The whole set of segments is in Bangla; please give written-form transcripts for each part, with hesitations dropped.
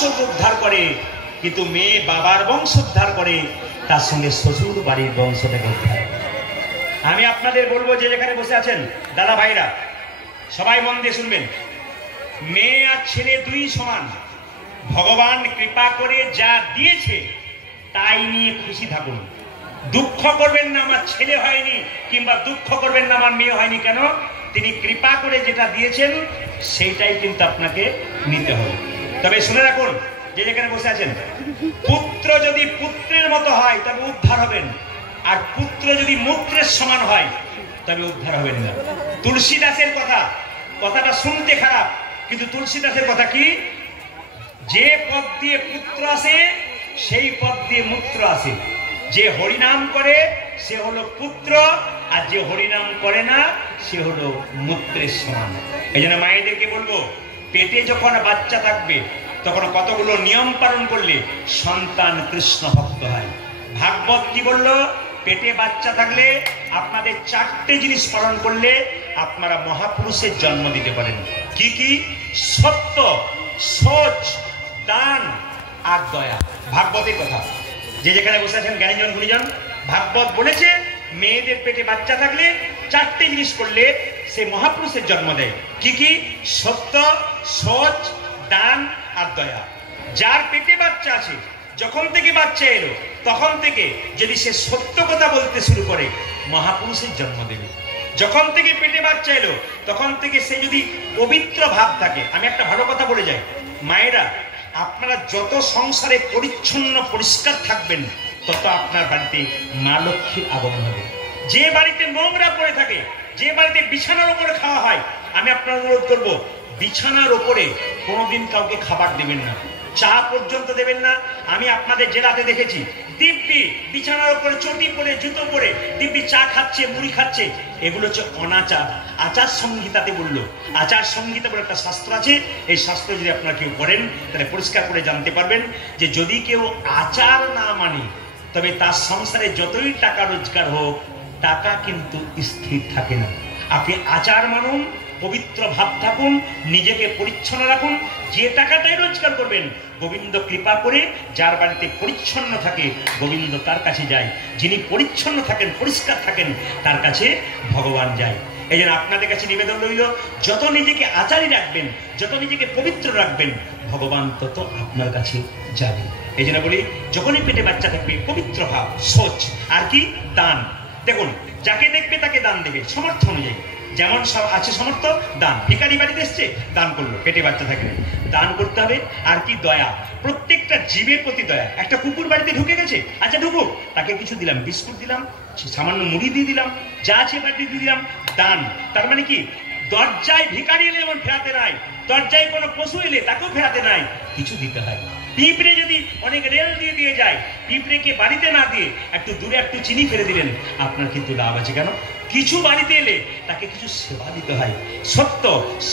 বংশ উদ্ধার করে, কিন্তু মেয়ে বাবার বংশ উদ্ধার করে, তার সঙ্গে শ্বশুর বাড়ির বংশটাকে উদ্ধার করে। আমি আপনাদের বলবো, যে যেখানে বসে আছেন দাদা ভাইরা, সবাই মন দিয়ে শুনবেন। মেয়ে আর ছেলে দুই সমান। ভগবান কৃপা করে যা দিয়েছে তাই নিয়ে খুশি থাকুন। দুঃখ করবেন না আমার ছেলে হয়নি, কিংবা দুঃখ করবেন না আমার মেয়ে হয়নি। কেন? তিনি কৃপা করে যেটা দিয়েছেন সেইটাই কিন্তু আপনাকে নিতে হবে। তবে শুনে রাখুন, যে যেখানে বসে আছেন, পুত্র যদি পুত্রের মতো হয় তবে উদ্ধার হবেন, আর পুত্র যদি মূত্রের সমান হয় তবে উদ্ধার হবেন না। তুলসীদাসের কথাটা শুনতে খারাপ, কিন্তু তুলসীদাসের কথা কি? যে পদ দিয়ে পুত্র আসে সেই পদ দিয়ে মূত্র আসে। যে হরিনাম করে সে হলো পুত্র, আর যে হরিনাম করে না সে হলো মূত্রের সমান। এই জন্য মায়েদেরকে বলবো, পেটে যখন বাচ্চা থাকবে তখন কতগুলো নিয়ম পালন করলে সন্তান কৃষ্ণ ভক্ত হয়। ভাগবত কি বললো? পেটে বাচ্চা থাকলে আপনাদের 4টে জিনিস পালন করলে আপনারা মহাপুরুষের জন্ম দিতে পারেন। কি কি? সত্য, সচ, দান আর দয়া। ভাগবতের কথা। যে যেখানে বসে আছেন জ্ঞানীজন গুণীজন, ভাগবত বলেছে মেয়েদের পেটে বাচ্চা থাকলে 4টে জিনিস করলে সে মহাপুরুষের জন্ম দেয়। কি কি? সত্য, সচ, দান আর দয়া। যার পেটে বাচ্চা আছে, যখন থেকে বাচ্চা এলো তখন থেকে যদি সে সত্য কথা বলতে শুরু করে, মহাপুরুষের জন্ম দেবে। যখন থেকে পেটে বাচ্চা এলো তখন থেকে সে যদি পবিত্র ভাব থাকে। আমি একটা ভালো কথা বলে যাই, মায়েরা, আপনারা যত সংসারে পরিচ্ছন্ন পরিষ্কার থাকবেন তত আপনার বাড়িতে মা লক্ষ্মীর আগমন হবে। যে বাড়িতে নোংরা পড়ে থাকে, যে বাড়িতে বিছানার উপরে খাওয়া হয়, আমি আপনার অনুরোধ করবো, বিছানার উপরে কোনোদিন কাউকে খাবার দেবেন না, চা পর্যন্ত দেবেন না। আমি আপনাদের জেলাতে দেখেছি, দিব্যি বিছানার উপরে চটি পরে, জুতো পরে দিব্যি চা খাচ্ছে, মুড়ি খাচ্ছে। এগুলো হচ্ছে অনাচার। আচার সংহিতাতে বললো, আচার সংহিতা বলে একটা শাস্ত্র আছে। এই শাস্ত্র যদি আপনারা কেউ করেন তাহলে পরিষ্কার করে জানতে পারবেন যে যদি কেউ আচার না মানে তবে তার সংসারে যতই টাকা রোজগার হোক, টাকা কিন্তু স্থির থাকে না। আপনি আচার মানুন, পবিত্র ভাব থাকুন, নিজেকে পরিচ্ছন্ন রাখুন। যে টাকাটাই রোজগার করবেন, গোবিন্দ কৃপা করে যার বাড়িতে পরিচ্ছন্ন থাকে গোবিন্দ তার কাছে যায়। যিনি পরিচ্ছন্ন থাকেন, পরিষ্কার থাকেন, তার কাছে ভগবান যায়। এই জন্য আপনাদের কাছে নিবেদন রইল, যত নিজেকে আচারী রাখবেন, যত নিজেকে পবিত্র রাখবেন, ভগবান তত আপনার কাছে যাবে। এই জন্য বলি, যখনই পেটে বাচ্চা থাকবে পবিত্র ভাব, সোচ, আর কি? দান। দেখুন, যাকে দেখবে তাকে দান দেবে সমর্থ অনুযায়ী। যেমন সব আছে সমর্থ, দান। ভিখারি বাড়িতে এসছে, দান করলো, পেটে বাচ্চা থাকবে, দান করতে হবে। আর কি? দয়া। প্রত্যেকটা জীবের প্রতি দয়া। একটা কুকুর বাড়িতে ঢুকে গেছে, আচ্ছা ঢুকুক, তাকে কিছু দিলাম, বিস্কুট দিলাম, সামান্য মুড়ি দিয়ে দিলাম, যা আছে বাড়িতে দিয়ে দিলাম, দান। তার মানে কি? দরজায় ভিখারি এলে যেমন ফেরাতে নাই, দরজায় কোনো পশু এলে তাকেও ফেরাতে নাই, কিছু দিতে হয়। পিঁপড়ে যদি অনেক রেল দিয়ে যায়, পিঁপড়েকে বাড়িতে না দিয়ে একটু দূরে একটু চিনি ফেলে দিলেন, আপনার কিন্তু লাভ আছে। কেন? কিছু বাড়িতে এলে তাকে কিছু সেবা দিতে হয়। সত্য,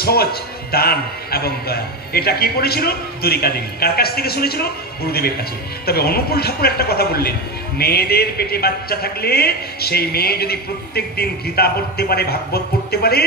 সচ, দান এবং দয়া। এটা কে করেছিল? দ্বারিকা দেবী। কার কাছ থেকে শুনেছিল? গুরুদেবের কাছে। তবে অনুকূল ঠাকুর একটা কথা বললেন, মেয়েদের পেটে বাচ্চা থাকলে সেই মেয়ে যদি প্রত্যেক দিন গীতা পড়তে পারে, ভাগবত পড়তে পারে,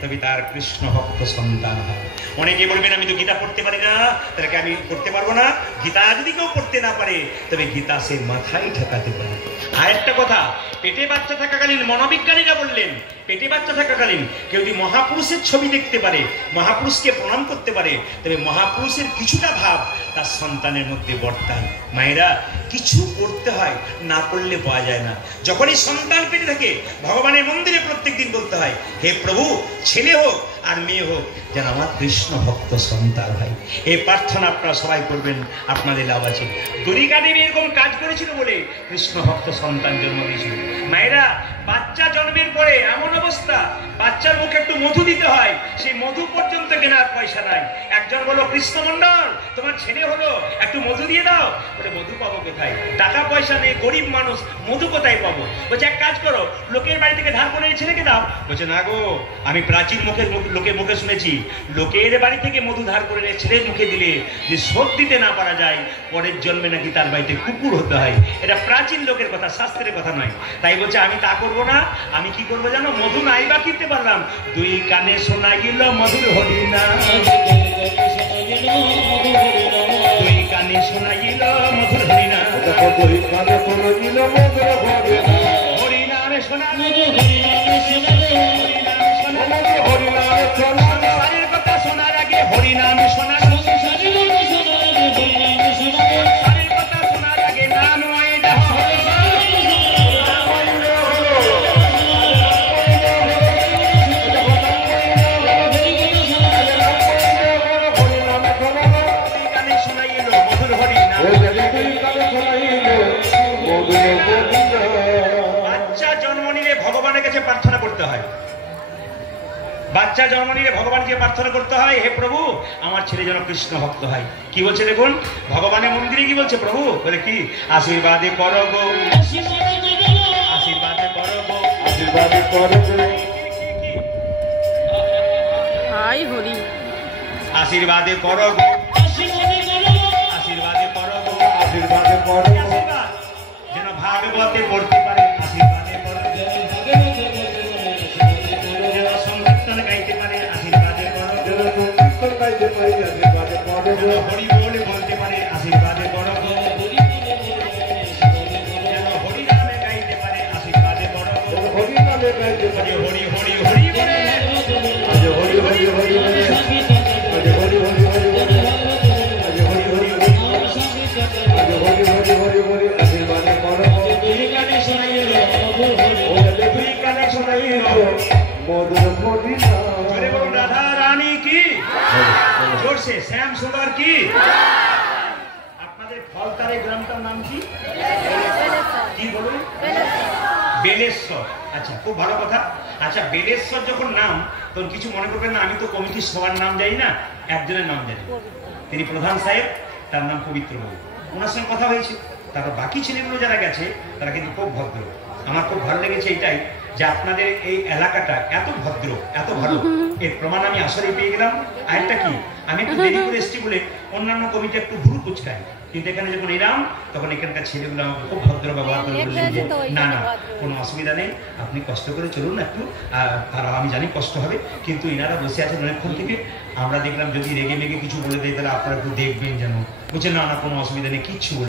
তবে তার কৃষ্ণ ভক্ত সন্তান হয়। অনেকে বলবেন আমি তো গীতা পড়তে পারি না, তাহলে আমি করতে পারবো না। গীতা যদি কেউ পড়তে না পারে তবে গীতা সে মাথায় ঠেকাতে পারে। আর একটা কথা, পেটে বাচ্চা থাকাকালীন মনোবিজ্ঞানীরা বললেন, পেটে বাচ্চা থাকাকালীন কেউ যদি মহাপুরুষের ছবি দেখতে পারে, মহাপুরুষকে প্রণাম করতে পারে, তবে মহাপুরুষের কিছুটা ভাব তার সন্তানের মধ্যে বর্তায়। মায়েরা, কিছু করতে হয়, না করলে পাওয়া যায় না। যখনই সন্তান পেটে থাকে ভগবানের মন্দিরে প্রত্যেকদিন বলতে হয়, হে প্রভু, ছেলে হোক আর মেয়ে হোক যেন আমার কৃষ্ণ ভক্ত সন্তান হয়। এই প্রার্থনা আপনারা সবাই করবেন, আপনাদের লাভ আছে। দ্বারিকা দেবী এরকম কাজ করেছিল বলে কৃষ্ণ ভক্ত সন্তান জন্ম দিয়েছিল। মায়েরা, বাচ্চা জন্মের পরে এমন অবস্থা, বাচ্চার মুখে একটু মধু দিতে হয়, সেই মধু পর্যন্ত কেনার পয়সা নাই। একজন বলল, কৃষ্ণমন্ডল তোমার ছেলে হলো, একটু মধু দিয়ে দাও। বলে, মধু পাবো কোথায়? টাকা পয়সা নেই, গরিব মানুষ, মধু কোথায় পাবো? বলছে, এক কাজ করো, লোকের বাড়ি থেকে ধার করে ছেলেকে দাও। বলছে, না গো, আমি প্রাচীন লোকের মুখে শুনেছি, লোকের বাড়ি থেকে মধু ধার করে ছেলের মুখে দিলে যে শোধ দিতে না পারা যায়, পরের জন্মে নাকি তার বাড়িতে কুকুর হতে হয়। এটা প্রাচীন লোকের কথা, শাস্ত্রের কথা নয়। তাই বলছে, আমি তা করবো না। আমি কি করবো জানো? মধু নাই বা কিনতে পারলাম, দুই কানে শোনা গেল মধুর হরিনাম, দুই শোনাইল মধুর হরিনাম, দুই কানে শোনাইল মধুর হরিনাম, হরিনামে শোনালো হরিনামে শোনালো, সংসারের কথা শোনার আগে হরিনামে শোনালো, সংসারের কথা শোনার আগে নাম ওয়াইদা গানে শোনাইল মধুর হরিনাম। বাচ্চা জন্ম নিলে ভগবানের কাছে প্রার্থনা করতে হয়, বাচ্চা জন্ম নিলে ভগবানকে প্রার্থনা করতে হয়, হে প্রভু আমার ছেলে যেন কৃষ্ণ ভক্ত হয়। কি বলছে দেখুন, ভগবানের মন্দিরে কি বলছে প্রভু, বলে কি আশীর্বাদে করো গো, আশীর্বাদে করো গো, আশীর্বাদে করো হাই হরি আশীর্বাদে করো গো, আশীর্বাদে করো গো, আশীর্বাদে করো আশীর্বাদ যেন ভাগবতে পড়তে পারে, আশীর্বাদে করো গো, যেন সংকীর্তন গাইতে পারে, আশীর্বাদে করো গো, গাইতে পারি, আশীর্বাদে করো যেন হরি বলে বলতে পারে, আশীর্বাদে করো গো, যেন হরিনামে গাইতে পারে, আশীর্বাদে করো গো, হরিনামে গাইতে পারি, হরি হরি হরি বলে আজ হরি হরি হরি হরি, আজ হরি হরি হরি হরি, আজ হরি হরি হরি, আজ হরি হরি হরি হরি, আশীর্বাদে করো দুই গানে শোনাইল মধুর হরি, দুই গানে শোনাইল মধুর মদিনা। জোরে বলুন রাধা রানী কি, জোরসে শ্যাম সুন্দর কি। আপনাদের ফলতারে গ্রামটার নাম কি, কি বলুন, বেলেশ্বর। আচ্ছা খুব ভালো কথা। আচ্ছা বেলেশ্বর যখন নাম, তখন কিছু মনে করবেন না, আমি তো কমিটির সবার নাম জানি না, একজনের নাম জানি, তিনি প্রধান সাহেব, তার নাম পবিত্র বাবু, ওনার সঙ্গে কথা হয়েছে। তারপর বাকি ছেলেগুলো যারা গেছে তারা কিন্তু খুব ভদ্র। আমার খুব ভালো লেগেছে এইটাই যে আপনাদের এই এলাকাটা এত ভদ্র, এত ভালো, এর প্রমাণ আমি আসলে পেয়ে গেলাম। আরেকটা কি, আমি একটু দেরি করে এসেছি বলে অন্যান্য কমিটি একটু ভুরু কুচকায়, কিন্তু এখানে যখন এলাম তখন এখানকার ছেলেগুলো আমাকে খুব ভদ্র ব্যবহার করে বললেন যে, না না কোনো অসুবিধা নেই, আপনি কষ্ট করে চলুন না একটু, তারা আমি জানি কষ্ট হবে, কিন্তু এনারা বসে আছেন অনেকক্ষণ থেকে, আমরা দেখলাম যদি রেগে মেগে কিছু বলে দেয় তাহলে আপনারা একটু দেখবেন যেন। বলছে না না কোনো অসুবিধা নেই, কিচ্ছু